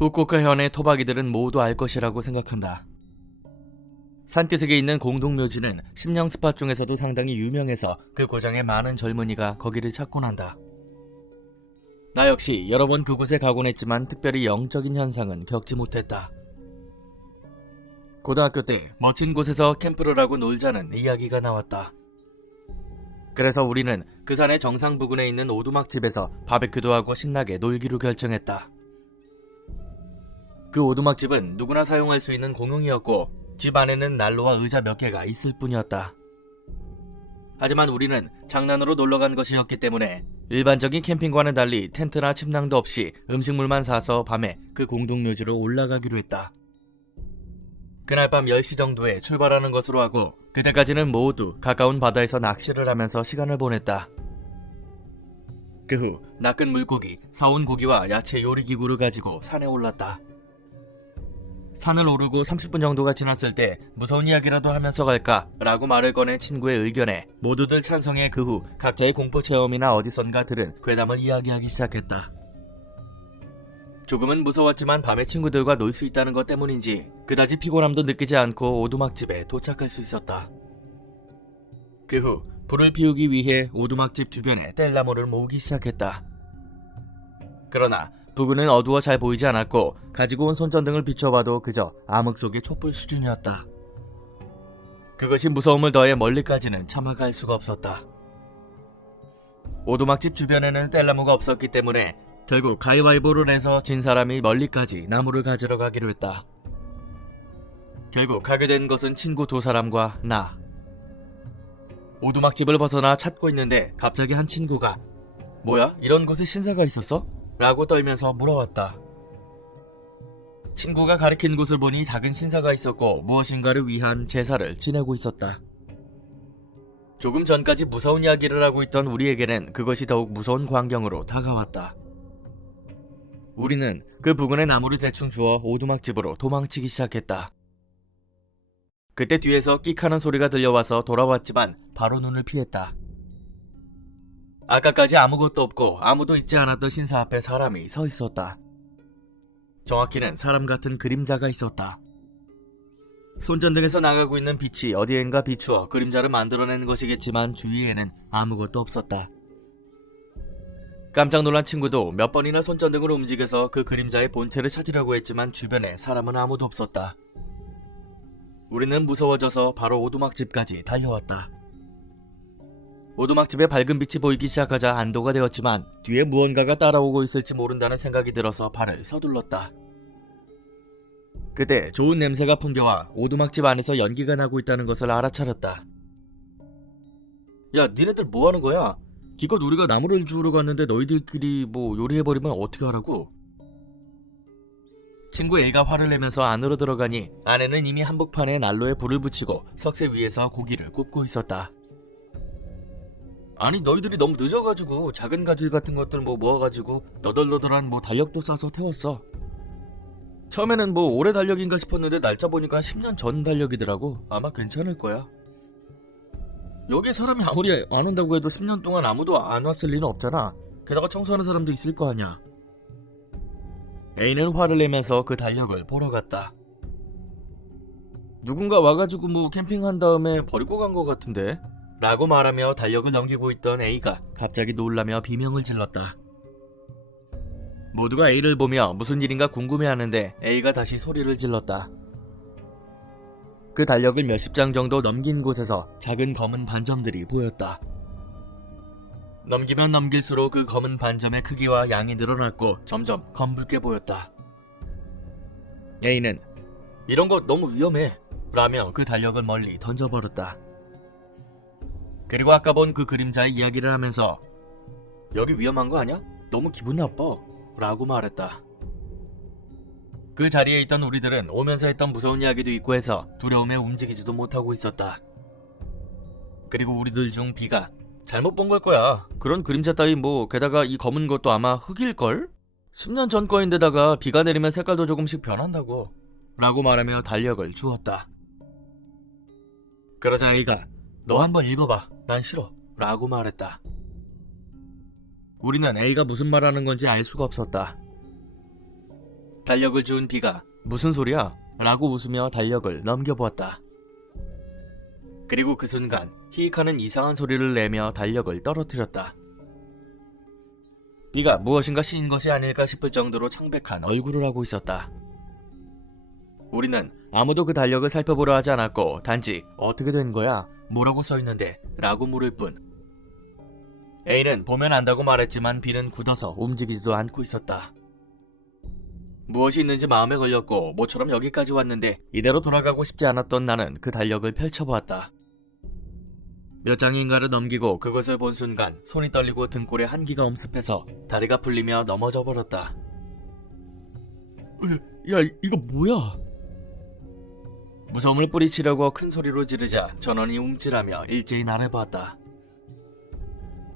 후쿠오카 현의 토박이들은 모두 알 것이라고 생각한다. 산기슭에 있는 공동묘지는 심령 스팟 중에서도 상당히 유명해서 그 고장에 많은 젊은이가 거기를 찾곤 한다. 나 역시 여러 번 그곳에 가곤 했지만 특별히 영적인 현상은 겪지 못했다. 고등학교 때 멋진 곳에서 캠프를 하고 놀자는 이야기가 나왔다. 그래서 우리는 그 산의 정상 부근에 있는 오두막집에서 바베큐도 하고 신나게 놀기로 결정했다. 그 오두막집은 누구나 사용할 수 있는 공용이었고 집 안에는 난로와 의자 몇 개가 있을 뿐이었다. 하지만 우리는 장난으로 놀러간 것이었기 때문에 일반적인 캠핑과는 달리 텐트나 침낭도 없이 음식물만 사서 밤에 그 공동묘지로 올라가기로 했다. 그날 밤 10시 정도에 출발하는 것으로 하고 그때까지는 모두 가까운 바다에서 낚시를 하면서 시간을 보냈다. 그 후 낚은 물고기, 사온 고기와 야채 요리기구를 가지고 산에 올랐다. 산을 오르고 30분 정도가 지났을 때 무서운 이야기라도 하면서 갈까? 라고 말을 꺼낸 친구의 의견에 모두들 찬성해 그 후 각자의 공포체험이나 어디선가 들은 괴담을 이야기하기 시작했다. 조금은 무서웠지만 밤에 친구들과 놀 수 있다는 것 때문인지 그다지 피곤함도 느끼지 않고 오두막집에 도착할 수 있었다. 그 후 불을 피우기 위해 오두막집 주변에 뗄나무를 모으기 시작했다. 그러나 부근은 어두워 잘 보이지 않았고 가지고 온 손전등을 비춰봐도 그저 암흑 속의 촛불 수준이었다. 그것이 무서움을 더해 멀리까지는 차마 갈 수가 없었다. 오두막집 주변에는 뗄나무가 없었기 때문에 결국 가위바위보를 해서 진 사람이 멀리까지 나무를 가지러 가기로 했다. 결국 가게 된 것은 친구 2사람과 나. 오두막집을 벗어나 찾고 있는데 갑자기 한 친구가 "뭐야? 이런 곳에 신사가 있었어?" 라고 떨면서 물어왔다. 친구가 가리킨 곳을 보니 작은 신사가 있었고 무엇인가를 위한 제사를 지내고 있었다. 조금 전까지 무서운 이야기를 하고 있던 우리에게는 그것이 더욱 무서운 광경으로 다가왔다. 우리는 그 부근의 나무를 대충 주워 오두막집으로 도망치기 시작했다. 그때 뒤에서 끽하는 소리가 들려와서 돌아왔지만 바로 눈을 피했다. 아까까지 아무것도 없고 아무도 있지 않았던 신사 앞에 사람이 서 있었다. 정확히는 사람 같은 그림자가 있었다. 손전등에서 나가고 있는 빛이 어디엔가 비추어 그림자를 만들어낸 것이겠지만 주위에는 아무것도 없었다. 깜짝 놀란 친구도 몇 번이나 손전등을 움직여서 그 그림자의 본체를 찾으려고 했지만 주변에 사람은 아무도 없었다. 우리는 무서워져서 바로 오두막집까지 달려왔다. 오두막집에 밝은 빛이 보이기 시작하자 안도가 되었지만 뒤에 무언가가 따라오고 있을지 모른다는 생각이 들어서 발을 서둘렀다. 그때 좋은 냄새가 풍겨와 오두막집 안에서 연기가 나고 있다는 것을 알아차렸다. "야, 니네들 뭐하는 거야? 기껏 우리가 나무를 주우러 갔는데 너희들끼리 요리해버리면 어떻게 하라고?" 친구 A가 화를 내면서 안으로 들어가니 아내는 이미 한복판에 난로에 불을 붙이고 석쇠 위에서 고기를 굽고 있었다. "아니, 너희들이 너무 늦어가지고 작은 가지 같은 것들 모아가지고 너덜너덜한 달력도 싸서 태웠어. 처음에는 올해 달력인가 싶었는데 날짜 보니까 10년 전 달력이더라고. 아마 괜찮을 거야. 여기에 사람이 아무리 안 온다고 해도 10년 동안 아무도 안 왔을 리는 없잖아. 게다가 청소하는 사람도 있을 거 아니야." A는 화를 내면서 그 달력을 보러 갔다. "누군가 와가지고 캠핑한 다음에 버리고 간 것 같은데?" 라고 말하며 달력을 넘기고 있던 A가 갑자기 놀라며 비명을 질렀다. 모두가 A를 보며 무슨 일인가 궁금해하는데 A가 다시 소리를 질렀다. 그 달력을 몇십 장 정도 넘긴 곳에서 작은 검은 반점들이 보였다. 넘기면 넘길수록 그 검은 반점의 크기와 양이 늘어났고 점점 검붉게 보였다. A는 "이런 거 너무 위험해" 라며 그 달력을 멀리 던져버렸다. 그리고 아까 본 그 그림자의 이야기를 하면서 "여기 위험한 거 아니야? 너무 기분 나빠" 라고 말했다. 그 자리에 있던 우리들은 오면서 했던 무서운 이야기도 있고 해서 두려움에 움직이지도 못하고 있었다. 그리고 우리들 중 B가 "잘못 본 걸 거야. 그런 그림자 따위 게다가 이 검은 것도 아마 흙일걸? 10년 전 거인데다가 비가 내리면 색깔도 조금씩 변한다고" 라고 말하며 달력을 주었다. 그러자 A가 "너 한번 읽어봐. 난 싫어" 라고 말했다. 우리는 A가 무슨 말하는 건지 알 수가 없었다. 달력을 주운 B가 무슨 소리야? 라고 웃으며 달력을 넘겨보았다. 그리고 그 순간 히익하는 이상한 소리를 내며 달력을 떨어뜨렸다. B가 무엇인가 씌인 것이 아닐까 싶을 정도로 창백한 얼굴을 하고 있었다. 우리는 아무도 그 달력을 살펴보려 하지 않았고 단지 어떻게 된 거야? 뭐라고 써있는데? 라고 물을 뿐. A는 보면 안다고 말했지만 B는 굳어서 움직이지도 않고 있었다. 무엇이 있는지 마음에 걸렸고 모처럼 여기까지 왔는데 이대로 돌아가고 싶지 않았던 나는 그 달력을 펼쳐보았다. 몇 장인가를 넘기고 그것을 본 순간 손이 떨리고 등골에 한기가 엄습해서 다리가 풀리며 넘어져 버렸다. 야, 이거 뭐야? 무서움을 뿌리치려고 큰 소리로 지르자 전원이 움찔하며 일제히 나를 봤다.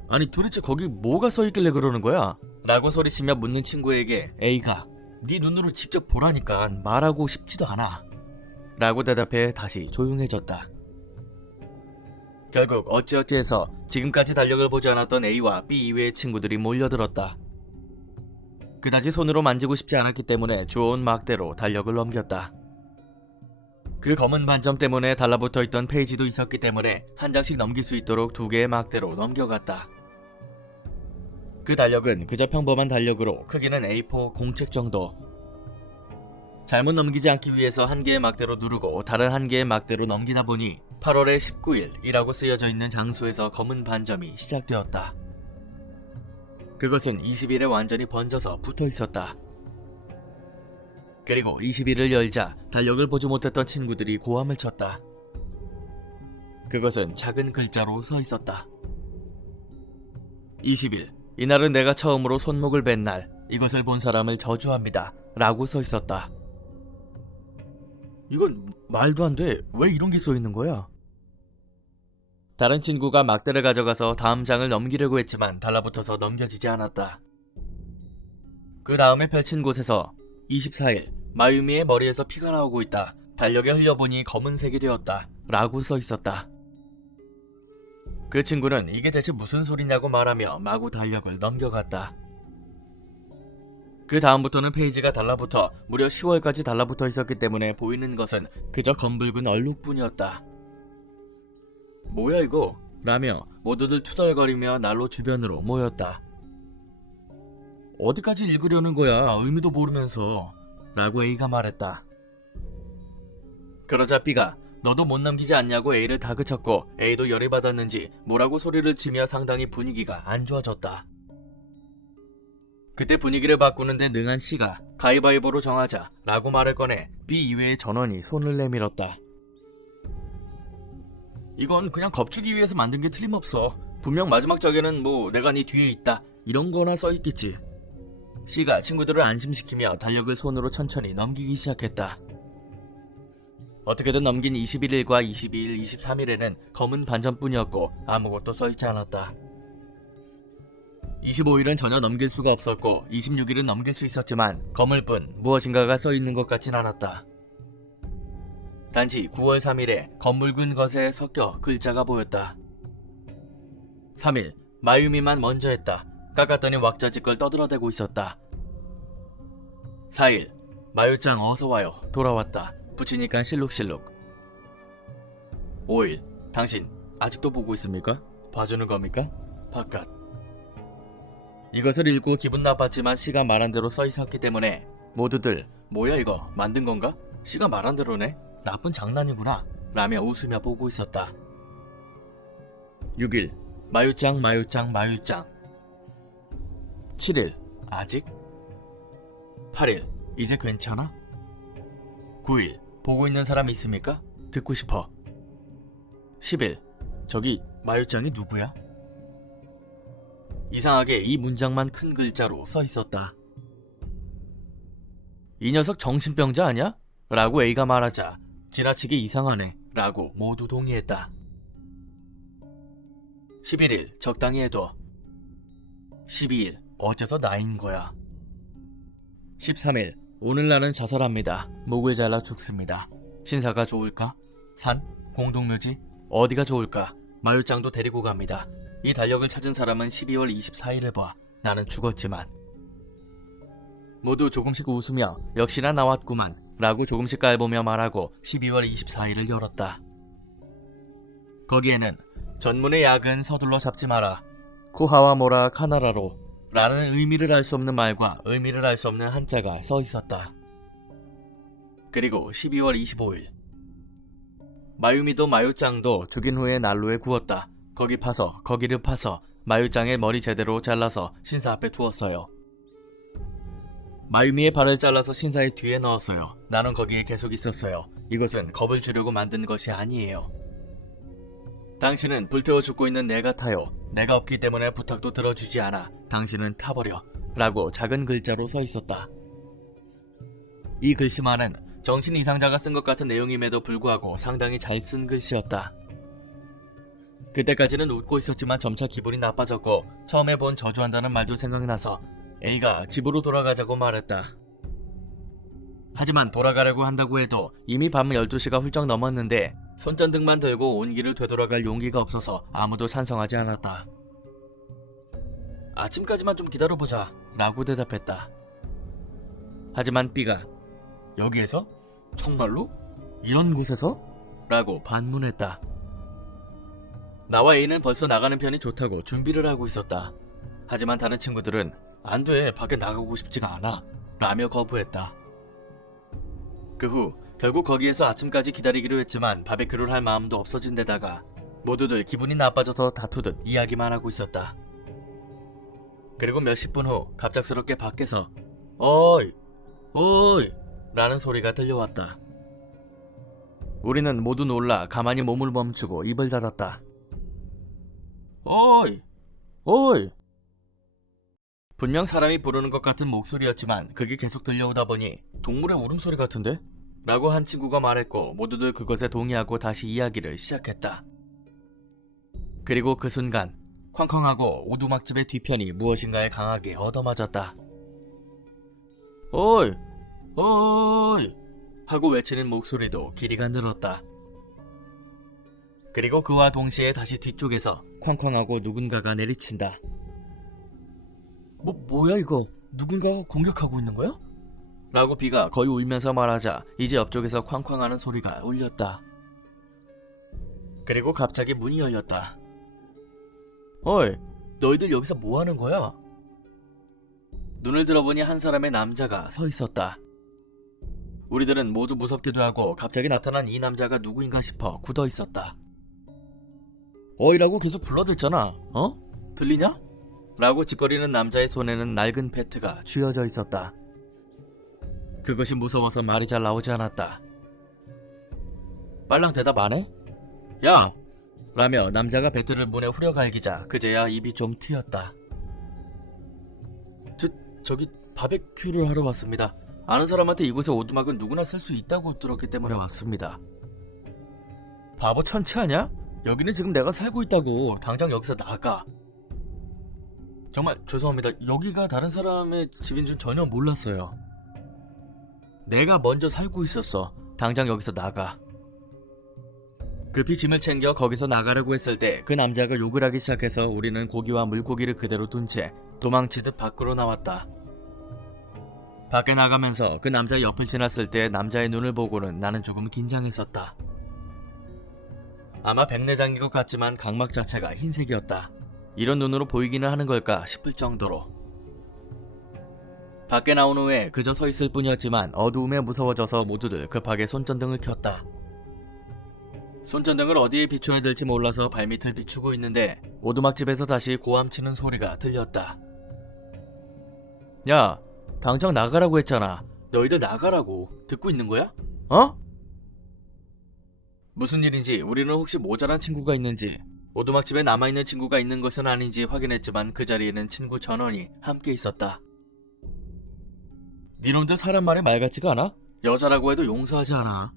아니 도대체 거기 뭐가 써있길래 그러는 거야? 라고 소리치며 묻는 친구에게 A가 네 눈으로 직접 보라니까 말하고 싶지도 않아 라고 대답해 다시 조용해졌다. 결국 어찌어찌 해서 지금까지 달력을 보지 않았던 A와 B 이외의 친구들이 몰려들었다. 그다지 손으로 만지고 싶지 않았기 때문에 주워온 막대로 달력을 넘겼다. 그 검은 반점 때문에 달라붙어 있던 페이지도 있었기 때문에 한 장씩 넘길 수 있도록 2개의 막대로 넘겨갔다. 그 달력은 그저 평범한 달력으로 크기는 A4 공책 정도. 잘못 넘기지 않기 위해서 한 개의 막대로 누르고 다른 한 개의 막대로 넘기다 보니 8월의 19일이라고 쓰여져 있는 장소에서 검은 반점이 시작되었다. 그것은 20일에 완전히 번져서 붙어 있었다. 그리고 20일을 열자 달력을 보지 못했던 친구들이 고함을 쳤다. 그것은 작은 글자로 서 있었다. 20일, 이날은 내가 처음으로 손목을 벤 날, 이것을 본 사람을 저주합니다. 라고 서 있었다. 이건 말도 안 돼. 왜 이런 게 써 있는 거야? 다른 친구가 막대를 가져가서 다음 장을 넘기려고 했지만 달라붙어서 넘겨지지 않았다. 그 다음에 펼친 곳에서 24일, 마유미의 머리에서 피가 나오고 있다. 달력에 흘려보니 검은색이 되었다. 라고 써 있었다. 그 친구는 이게 대체 무슨 소리냐고 말하며 마구 달력을 넘겨갔다. 그 다음부터는 페이지가 달라붙어 무려 10월까지 달라붙어 있었기 때문에 보이는 것은 그저 검붉은 얼룩뿐이었다. 뭐야 이거? 라며 모두들 투덜거리며 난로 주변으로 모였다. 어디까지 읽으려는 거야? 의미도 모르면서. 라고 A가 말했다. 그러자 B가 너도 못 넘기지 않냐고 A를 다그쳤고 A도 열이 받았는지 뭐라고 소리를 치며 상당히 분위기가 안 좋아졌다. 그때 분위기를 바꾸는데 능한 C가 가위바위보로 정하자 라고 말을 꺼내 B 이외의 전원이 손을 내밀었다. 이건 그냥 겁주기 위해서 만든 게 틀림없어. 분명 마지막 장에는 뭐 내가 네 뒤에 있다 이런 거나 써있겠지. C가 친구들을 안심시키며 달력을 손으로 천천히 넘기기 시작했다. 어떻게든 넘긴 21일과 22일, 23일에는 검은 반점뿐이었고 아무것도 써있지 않았다. 25일은 전혀 넘길 수가 없었고 26일은 넘길 수 있었지만 검을 뿐 무엇인가가 써있는 것 같진 않았다. 단지 9월 3일에 검붉은 것에 섞여 글자가 보였다. 3일, 마유미만 먼저 했다. 깎았더니 왁자지껄 떠들어대고 있었다. 4일, 마유짱 어서와요. 돌아왔다. 붙이니까 실룩실룩. 5일, 당신 아직도 보고 있습니까? 봐주는 겁니까? 바깥. 이것을 읽고 기분 나빴지만 C가 말한 대로 써있었기 때문에 모두들 뭐야 이거 만든 건가? C가 말한 대로네? 나쁜 장난이구나 라며 웃으며 보고 있었다. 6일, 마유짱 마유짱 마유짱. 7일, 아직? 8일, 이제 괜찮아? 9일, 보고 있는 사람 있습니까? 듣고 싶어. 10일, 저기 마유짱이 누구야? 이상하게 이 문장만 큰 글자로 써 있었다. 이 녀석 정신병자 아냐? 라고 A가 말하자 지나치게 이상하네 라고 모두 동의했다. 11일, 적당히 해둬. 12일, 어째서 나인 거야. 13일, 오늘 나는 자살합니다. 목을 잘라 죽습니다. 신사가 좋을까? 산? 공동묘지? 어디가 좋을까? 마유짱도 데리고 갑니다. 이 달력을 찾은 사람은 12월 24일을 봐. 나는 죽었지만. 모두 조금씩 웃으며 역시나 나왔구만 라고 조금씩 깔보며 말하고 12월 24일을 열었다. 거기에는 전문의 약은 서둘러 잡지 마라, 쿠하와모라 카나라로 라는 의미를 알 수 없는 말과 의미를 알 수 없는 한자가 써 있었다. 그리고 12월 25일 마유미도 마유짱도 죽인 후에 난로에 구웠다. 거기를 파서 마유짱의 머리 제대로 잘라서 신사 앞에 두었어요. 마유미의 발을 잘라서 신사의 뒤에 넣었어요. 나는 거기에 계속 있었어요. 이것은 겁을 주려고 만든 것이 아니에요. 당신은 불태워 죽고 있는 내 같아요. 내가 없기 때문에 부탁도 들어주지 않아. 당신은 타버려 라고 작은 글자로 써 있었다. 이 글씨만은 정신 이상자가 쓴 것 같은 내용임에도 불구하고 상당히 잘 쓴 글씨였다. 그때까지는 웃고 있었지만 점차 기분이 나빠졌고 처음에 본 저주한다는 말도 생각나서 A가 집으로 돌아가자고 말했다. 하지만 돌아가려고 한다고 해도 이미 밤 12시가 훌쩍 넘었는데 손전등만 들고 온 길을 되돌아갈 용기가 없어서 아무도 찬성하지 않았다. 아침까지만 좀 기다려보자 라고 대답했다. 하지만 B가 여기에서? 정말로? 이런 곳에서? 라고 반문했다. 나와 A는 벌써 나가는 편이 좋다고 준비를 하고 있었다. 하지만 다른 친구들은 안 돼, 밖에 나가고 싶지가 않아 라며 거부했다. 그 후 결국 거기에서 아침까지 기다리기로 했지만 바베큐를 할 마음도 없어진 데다가 모두들 기분이 나빠져서 다투듯 이야기만 하고 있었다. 그리고 몇십 분 후 갑작스럽게 밖에서 어이! 어이! 라는 소리가 들려왔다. 우리는 모두 놀라 가만히 몸을 멈추고 입을 닫았다. 어이! 어이! 분명 사람이 부르는 것 같은 목소리였지만 그게 계속 들려오다 보니 동물의 울음소리 같은데? 라고 한 친구가 말했고 모두들 그것에 동의하고 다시 이야기를 시작했다. 그리고 그 순간 쾅쾅하고 오두막집의 뒤편이 무엇인가에 강하게 얻어맞았다. 어이! 어이! 하고 외치는 목소리도 길이가 늘었다. 그리고 그와 동시에 다시 뒤쪽에서 쾅쾅하고 누군가가 내리친다. 뭐야 이거? 누군가가 공격하고 있는 거야? 라고 B가 거의 울면서 말하자 이제 옆쪽에서 쾅쾅하는 소리가 울렸다. 그리고 갑자기 문이 열렸다. 어이, 너희들 여기서 뭐 하는 거야? 눈을 들어보니 한 사람의 남자가 서 있었다. 우리들은 모두 무섭기도 하고 갑자기 나타난 이 남자가 누구인가 싶어 굳어 있었다. 어이라고 계속 불러댔잖아. 어? 들리냐? 라고 짓거리는 남자의 손에는 낡은 배트가 쥐어져 있었다. 그것이 무서워서 말이 잘 나오지 않았다. 빨랑 대답 안 해? 야! 라며 남자가 배트를 문에 후려갈기자 그제야 입이 좀 트였다. 저기 바베큐를 하러 왔습니다. 아는 사람한테 이곳에 오두막은 누구나 쓸 수 있다고 들었기 때문에 왔습니다. 바보 천치 아냐? 여기는 지금 내가 살고 있다고. 당장 여기서 나가. 정말 죄송합니다. 여기가 다른 사람의 집인 줄 전혀 몰랐어요. 내가 먼저 살고 있었어. 당장 여기서 나가. 급히 짐을 챙겨 거기서 나가려고 했을 때 그 남자가 욕을 하기 시작해서 우리는 고기와 물고기를 그대로 둔 채 도망치듯 밖으로 나왔다. 밖에 나가면서 그 남자 옆을 지났을 때 남자의 눈을 보고는 나는 조금 긴장했었다. 아마 백내장인 것 같지만 각막 자체가 흰색이었다. 이런 눈으로 보이기는 하는 걸까 싶을 정도로. 밖에 나온 후에 그저 서 있을 뿐이었지만 어두움에 무서워져서 모두들 급하게 손전등을 켰다. 손전등을 어디에 비춰야 될지 몰라서 발밑을 비추고 있는데 오두막집에서 다시 고함치는 소리가 들렸다. 야, 당장 나가라고 했잖아. 너희들 나가라고. 듣고 있는 거야? 어? 무슨 일인지 우리는 혹시 모자란 친구가 있는지 오두막집에 남아있는 친구가 있는 것은 아닌지 확인했지만 그 자리에는 친구 전원이 함께 있었다. 니놈들 사람 말에 말 같지가 않아? 여자라고 해도 용서하지 않아.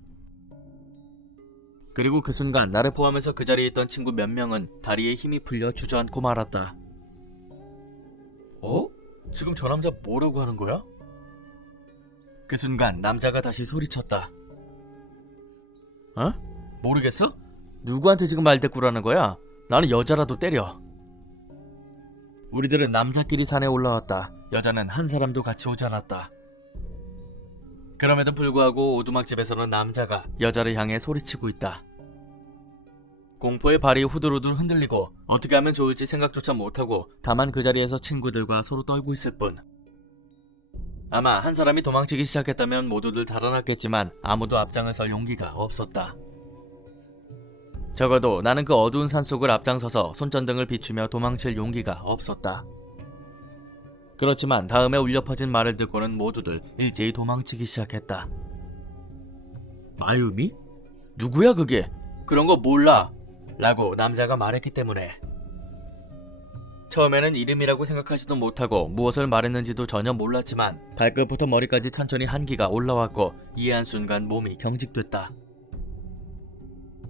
그리고 그 순간 나를 포함해서 그 자리에 있던 친구 몇 명은 다리에 힘이 풀려 주저앉고 말았다. 어? 지금 저 남자 뭐라고 하는 거야? 그 순간 남자가 다시 소리쳤다. 어? 모르겠어? 누구한테 지금 말대꾸라는 거야? 나는 여자라도 때려. 우리들은 남자끼리 산에 올라왔다. 여자는 한 사람도 같이 오지 않았다. 그럼에도 불구하고 오두막집에서는 남자가 여자를 향해 소리치고 있다. 공포의 발이 후들후들 흔들리고 어떻게 하면 좋을지 생각조차 못하고 다만 그 자리에서 친구들과 서로 떨고 있을 뿐. 아마 한 사람이 도망치기 시작했다면 모두들 달아났겠지만 아무도 앞장을 설 용기가 없었다. 적어도 나는 그 어두운 산속을 앞장서서 손전등을 비추며 도망칠 용기가 없었다. 그렇지만 다음에 울려 퍼진 말을 듣고는 모두들 일제히 도망치기 시작했다. 마유미? 누구야 그게? 그런 거 몰라 라고 남자가 말했기 때문에. 처음에는 이름이라고 생각하지도 못하고 무엇을 말했는지도 전혀 몰랐지만 발끝부터 머리까지 천천히 한기가 올라왔고 이해한 순간 몸이 경직됐다.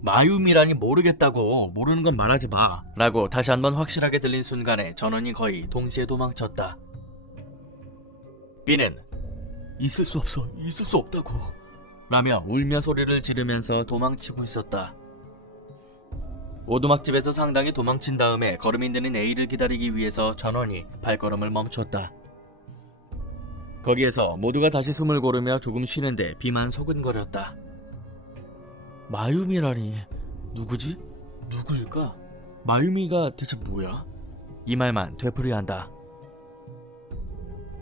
마유미라니 모르겠다고. 모르는 건 말하지 마 라고 다시 한번 확실하게 들린 순간에 전원이 거의 동시에 도망쳤다. B는 있을 수 없어, 있을 수 없다고 라며 울며 소리를 지르면서 도망치고 있었다. 오두막집에서 상당히 도망친 다음에 걸음이 느린 A를 기다리기 위해서 전원이 발걸음을 멈췄다. 거기에서 모두가 다시 숨을 고르며 조금 쉬는데 B만 소근거렸다. 마유미라니 누구지? 누구일까? 마유미가 대체 뭐야? 이 말만 되풀이한다.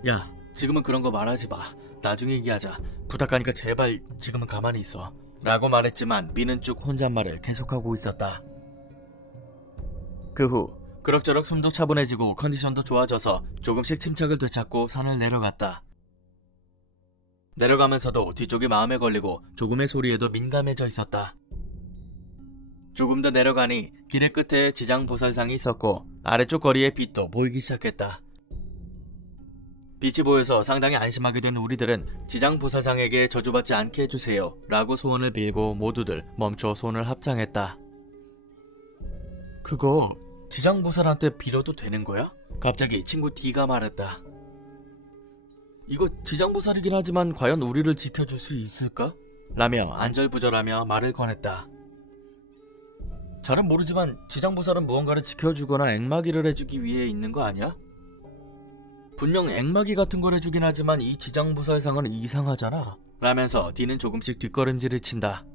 야, 지금은 그런 거 말하지 마. 나중에 얘기하자. 부탁하니까 제발 지금은 가만히 있어 라고 말했지만 B는 쭉 혼잣말을 계속하고 있었다. 그 후 그럭저럭 숨도 차분해지고 컨디션도 좋아져서 조금씩 침착을 되찾고 산을 내려갔다. 내려가면서도 뒤쪽이 마음에 걸리고 조금의 소리에도 민감해져 있었다. 조금 더 내려가니 길의 끝에 지장보살상이 있었고 아래쪽 거리에 빛도 보이기 시작했다. 빛이 보여서 상당히 안심하게 된 우리들은 지장보살상에게 저주받지 않게 해주세요 라고 소원을 빌고 모두들 멈춰 손을 합장했다. 그거 지장보살한테 빌어도 되는 거야? 갑자기 친구 D가 말했다. 이거 지장보살이긴 하지만 과연 우리를 지켜줄 수 있을까? 라며 안절부절하며 말을 꺼냈다. 잘은 모르지만 지장보살은 무언가를 지켜주거나 앵마기를 해주기 위해 있는 거 아니야? 분명 앵마기 같은 걸 해주긴 하지만 이 지장보살상은 이상하잖아 라면서 D는 조금씩 뒷걸음질을 친다.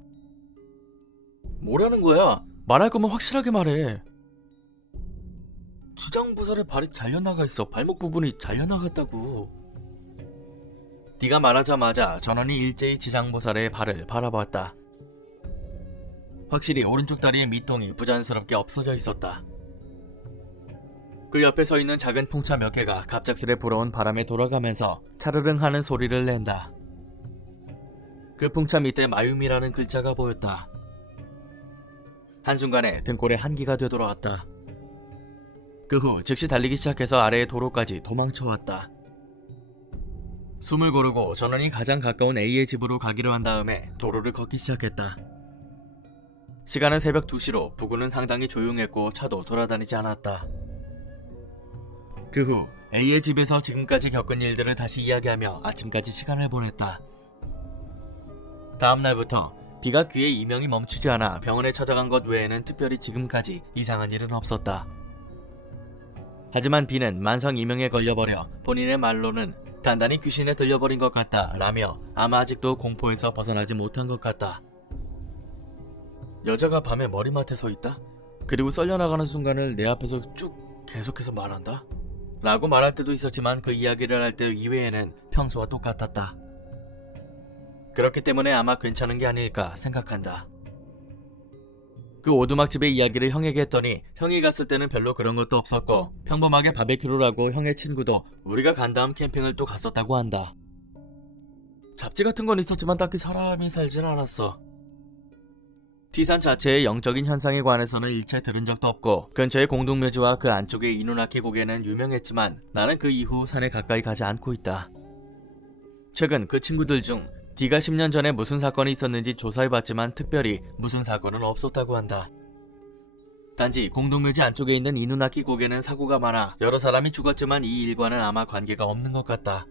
뭐라는 거야? 말할 거면 확실하게 말해. 지장보살의 발이 잘려나가 있어. 발목 부분이 잘려나갔다고. D가 말하자마자 전원이 일제히 지장보살의 발을 바라봤다. 확실히 오른쪽 다리의 밑동이 부자연스럽게 없어져 있었다. 그 옆에 서 있는 작은 풍차 몇 개가 갑작스레 불어온 바람에 돌아가면서 차르릉 하는 소리를 낸다. 그 풍차 밑에 마유미라는 글자가 보였다. 한순간에 등골에 한기가 되돌아왔다. 그 후 즉시 달리기 시작해서 아래의 도로까지 도망쳐왔다. 숨을 고르고 전원이 가장 가까운 A의 집으로 가기로 한 다음에 도로를 걷기 시작했다. 시간은 새벽 2시로 부근은 상당히 조용했고 차도 돌아다니지 않았다. 그 후 A의 집에서 지금까지 겪은 일들을 다시 이야기하며 아침까지 시간을 보냈다. 다음 날부터 B가 귀에 이명이 멈추지 않아 병원에 찾아간 것 외에는 특별히 지금까지 이상한 일은 없었다. 하지만 B는 만성 이명에 걸려버려 본인의 말로는 단단히 귀신에 들려버린 것 같다 라며 아마 아직도 공포에서 벗어나지 못한 것 같다. 여자가 밤에 머리맡에 서 있다? 그리고 썰려나가는 순간을 내 앞에서 쭉 계속해서 말한다? 라고 말할 때도 있었지만 그 이야기를 할 때 이외에는 평소와 똑같았다. 그렇기 때문에 아마 괜찮은 게 아닐까 생각한다. 그 오두막집의 이야기를 형에게 했더니 형이 갔을 때는 별로 그런 것도 없었고 평범하게 바베큐를 하고 형의 친구도 우리가 간 다음 캠핑을 또 갔었다고 한다. 잡지 같은 건 있었지만 딱히 사람이 살진 않았어. T산 자체의 영적인 현상에 관해서는 일체 들은 적도 없고 근처의 공동묘지와 그 안쪽의 이누나키 고개는 유명했지만 나는 그 이후 산에 가까이 가지 않고 있다. 최근 그 친구들 중 D가 10년 전에 무슨 사건이 있었는지 조사해봤지만 특별히 무슨 사건은 없었다고 한다. 단지 공동묘지 안쪽에 있는 이누나키 고개는 사고가 많아 여러 사람이 죽었지만 이 일과는 아마 관계가 없는 것 같다.